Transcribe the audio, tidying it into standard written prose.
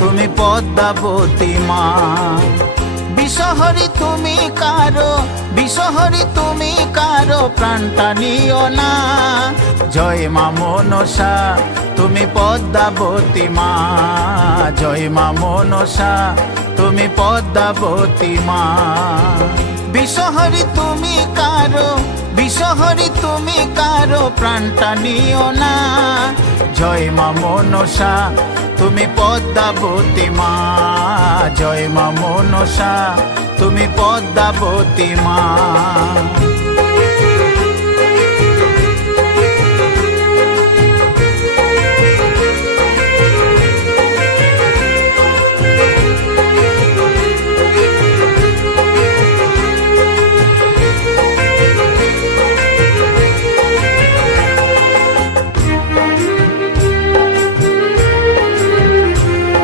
তুমি পদ্মাবতী মা। বিষহরি তুমি কারো, বিষহরি তুমি কারো প্রাণটা নিও না। জয় মা মনসা তুমি পদ্মাবতী মা, জয় মা মনসা তুমি পদ্মাবতী মা। বিষহরি তুমি কারো, বিষহরি তুমি কারো প্রাণটা নিও না। জয় মা মনসা তুমি পদ্মাবতী মা, জয় মা মনসা তুমি পদ্মাবতী মা।